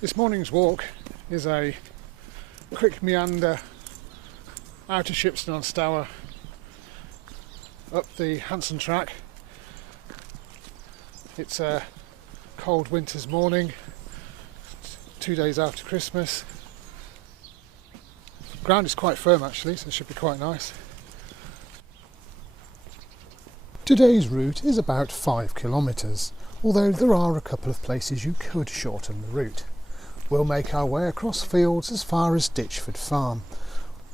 This morning's walk is a quick meander out of Shipston on Stour, up the Hanson Track. It's a cold winter's morning, 2 days after Christmas. The ground is quite firm actually, so it should be quite nice. Today's route is about 5 kilometres, although there are a couple of places you could shorten the route. We'll make our way across fields as far as Ditchford Farm,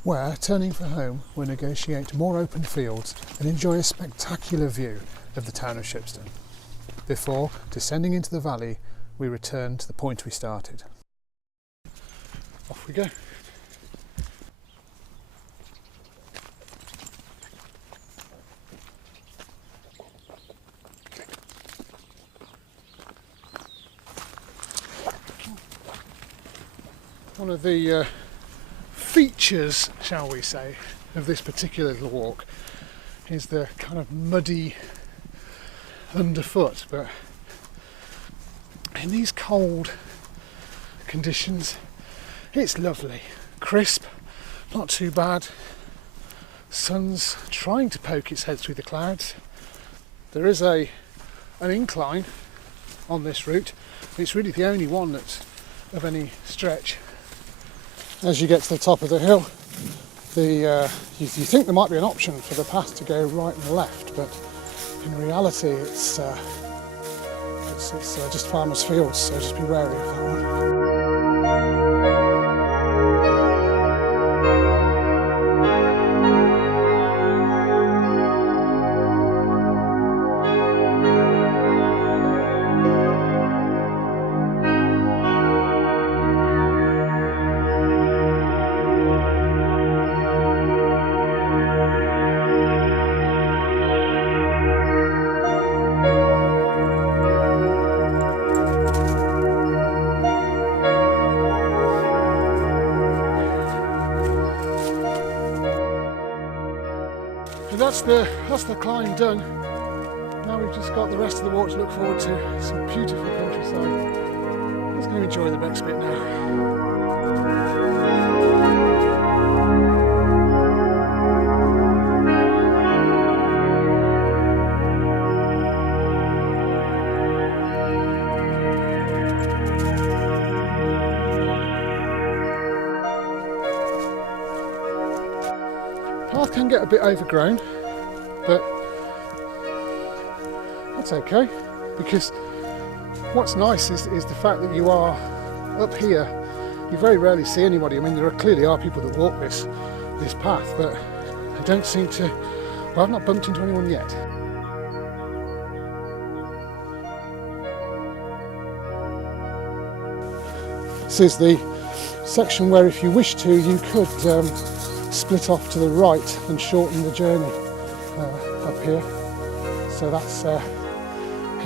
where, turning for home, we'll negotiate more open fields and enjoy a spectacular view of the town of Shipston. Before, descending into the valley, we return to the point we started. Off we go. One of the features, shall we say, of this particular little walk is the kind of muddy underfoot, but in these cold conditions it's lovely, crisp, not too bad. Sun's trying to poke its head through the clouds. There is an incline on this route. It's really the only one that's of any stretch. As you get to the top of the hill, you think there might be an option for the path to go right and left, but in reality it's just farmers' fields, so just be wary of that one. That's the climb done. Now we've just got the rest of the walk to look forward to. Some beautiful countryside. Let's go enjoy the next bit now. Path can get a bit overgrown, but that's okay, because what's nice is the fact that you are up here. You very rarely see anybody. I mean, there clearly are people that walk this path, but they don't seem to. Well, I've not bumped into anyone yet. This is the section where, if you wish to, you could split off to the right and shorten the journey up here. So that's a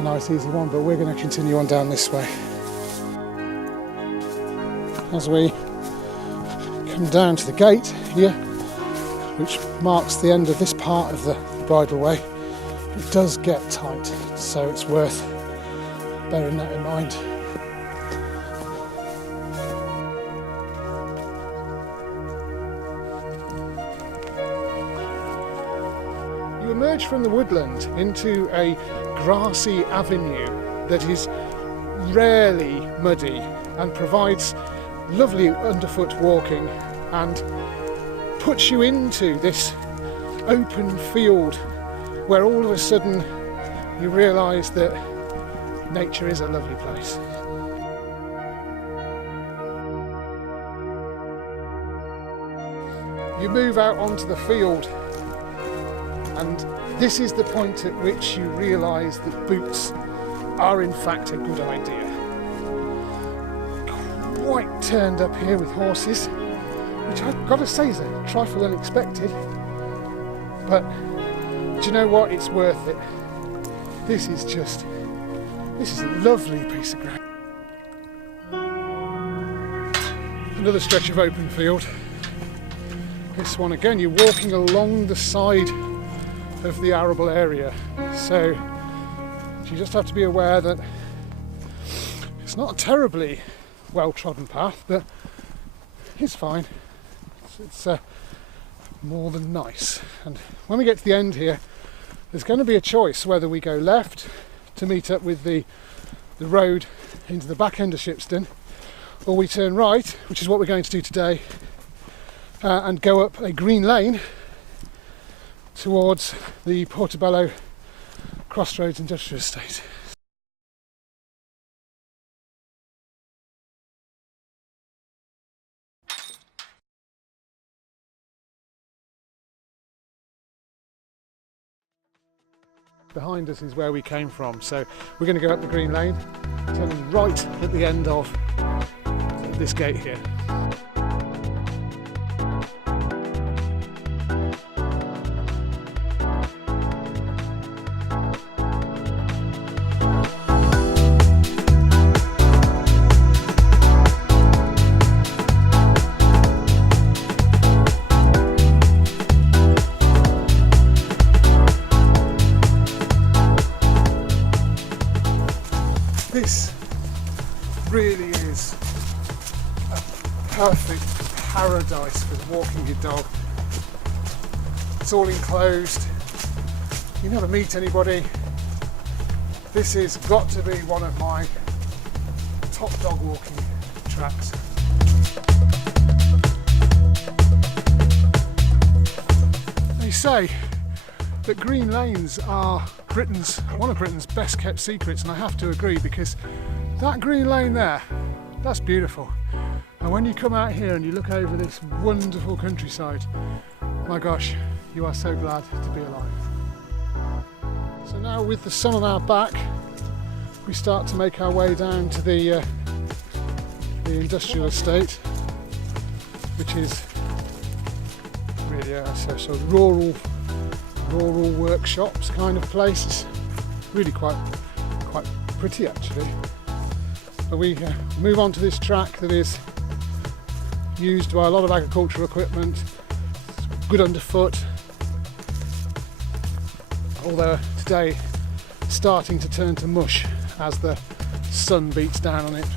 nice easy one, but we're going to continue on down this way. As we come down to the gate here, which marks the end of this part of the bridleway, it does get tight, so it's worth bearing that in mind. You emerge from the woodland into a grassy avenue that is rarely muddy and provides lovely underfoot walking and puts you into this open field where all of a sudden you realise that nature is a lovely place. You move out onto the field, and this is the point at which you realise that boots are in fact a good idea. Quite turned up here with horses, which I've got to say is a trifle unexpected, but do you know what? It's worth it. This is a lovely piece of ground. Another stretch of open field. This one again, you're walking along the side of the arable area, so you just have to be aware that it's not a terribly well-trodden path, but it's fine. It's more than nice. And when we get to the end here, there's going to be a choice whether we go left to meet up with the road into the back end of Shipston, or we turn right, which is what we're going to do today, and go up a green lane towards the Portobello Crossroads Industrial Estate. Behind us is where we came from, so we're going to go up the green lane, turning right at the end of this gate here. This really is a perfect paradise for walking your dog. It's all enclosed, you never meet anybody. This has got to be one of my top dog walking tracks. They say that green lanes are one of Britain's best kept secrets, and I have to agree, because that green lane there, that's beautiful. And when you come out here and you look over this wonderful countryside, my gosh, you are so glad to be alive. So now, with the sun on our back, we start to make our way down to the industrial estate, which is really a sort of rural workshops kind of place. It's really quite pretty actually. But we move on to this track that is used by a lot of agricultural equipment. It's good underfoot, although today starting to turn to mush as the sun beats down on it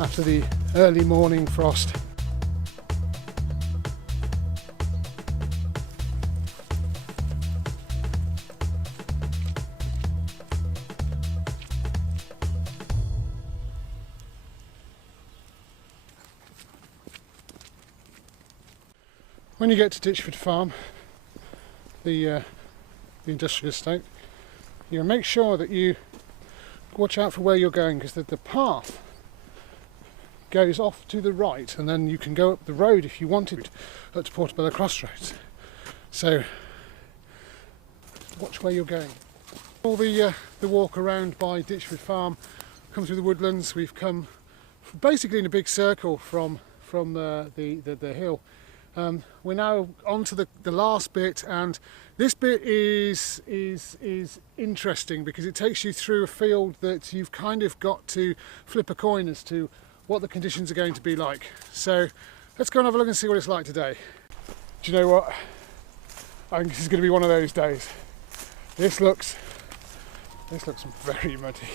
after the early morning frost. When you get to Ditchford Farm, the industrial estate, you make sure that you watch out for where you're going, because the path goes off to the right, and then you can go up the road if you wanted up to Portobello Crossroads. So watch where you're going. All the walk around by Ditchford Farm, come through the woodlands. We've come basically in a big circle from the hill. We're now on to the last bit, and this bit is interesting because it takes you through a field that you've kind of got to flip a coin as to what the conditions are going to be like. So let's go and have a look and see what it's like today. Do you know what? I think this is going to be one of those days. This looks very muddy.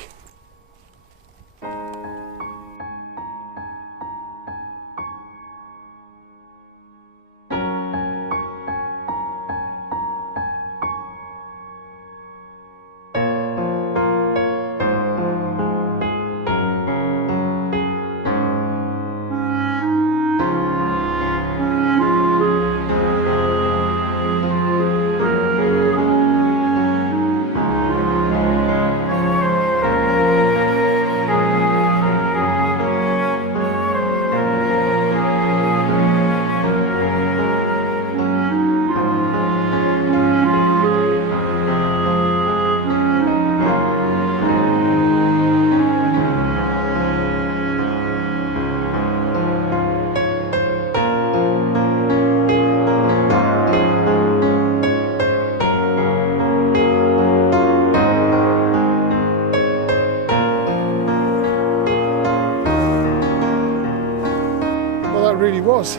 Really was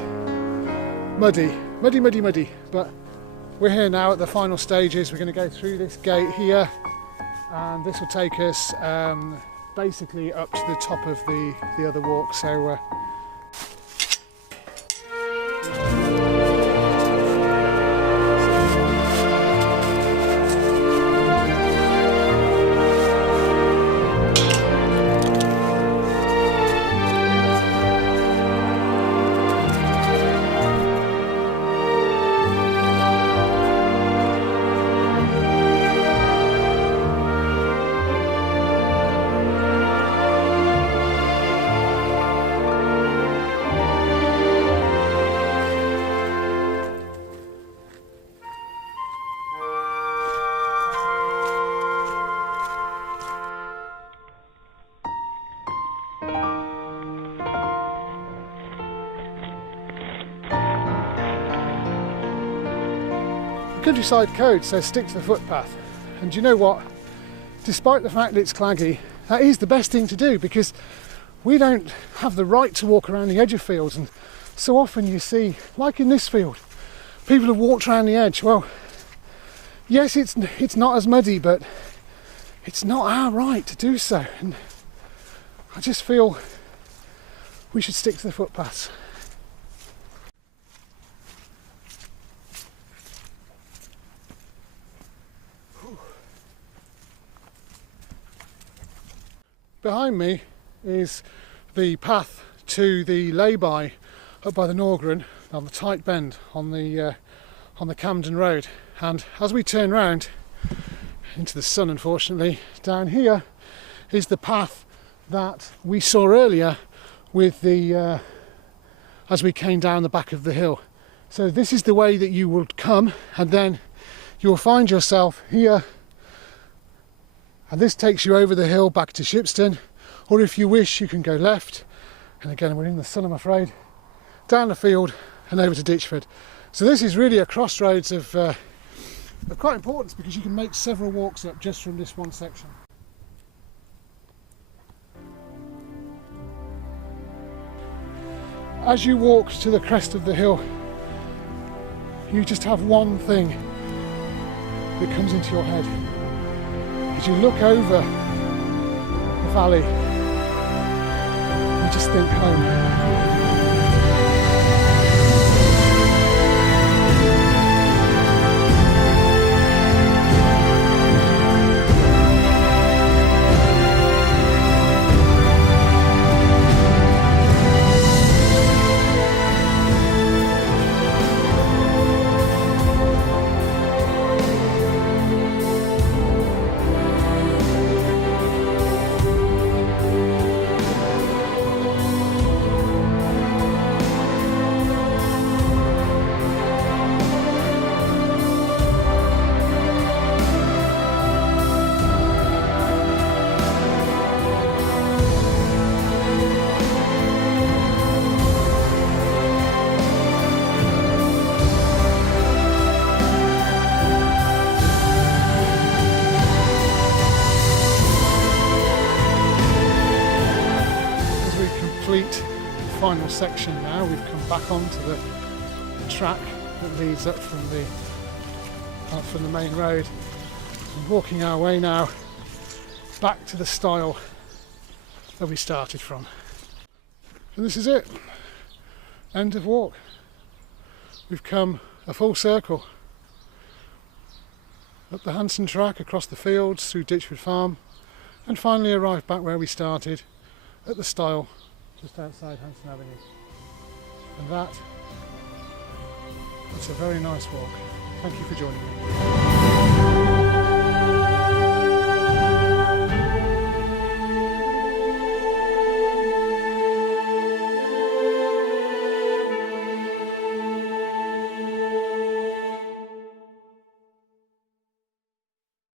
muddy, but we're here now at the final stages. We're going to go through this gate here, and this will take us basically up to the top of the other walk, so the countryside code says stick to the footpath, and you know what? Despite the fact that it's claggy, that is the best thing to do, because we don't have the right to walk around the edge of fields, and so often you see, like in this field, people have walked around the edge. Well, yes, it's not as muddy, but it's not our right to do so, and I just feel we should stick to the footpaths. Behind me is the path to the lay-by up by the Norgren on the tight bend on the Camden Road, and as we turn round into the sun, unfortunately, down here is the path that we saw earlier with the as we came down the back of the hill. So this is the way that you would come, and then you'll find yourself here. And this takes you over the hill back to Shipston, or if you wish you can go left, and again we're in the sun I'm afraid, down the field and over to Ditchford. So this is really a crossroads of quite importance, because you can make several walks up just from this one section. As you walk to the crest of the hill, you just have one thing that comes into your head. As you look over the valley, you just think home. Final section now, we've come back onto the track that leads up from the main road, and walking our way now back to the stile that we started from. And this is it, end of walk. We've come a full circle up the Hanson Track, across the fields, through Ditchford Farm, and finally arrived back where we started, at the stile just outside Hanson Avenue. And that's a very nice walk. Thank you for joining me.